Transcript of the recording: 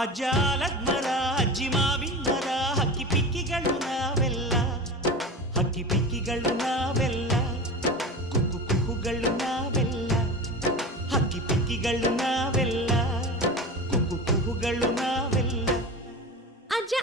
ಅಜ್ಜ ಆಲದ ಅಜ್ಜಿ ಮಾವಿನ ಮರ ಹಕ್ಕಿ ಪಿಕ್ಕಿಗಳು ನಾವೆಲ್ಲ, ಹಕ್ಕಿ ಪಿಕ್ಕಿಗಳು ನಾವೆಲ್ಲ, ಕುಕ್ಕು ಕುಹುಗಳು ನಾವೆಲ್ಲ, ಹಕ್ಕಿ ಪಿಕ್ಕಿಗಳು ನಾವೆಲ್ಲ, ಕುಕ್ಕು ಕುಹುಗಳು ನಾವೆಲ್ಲ. ಅಜ್ಜ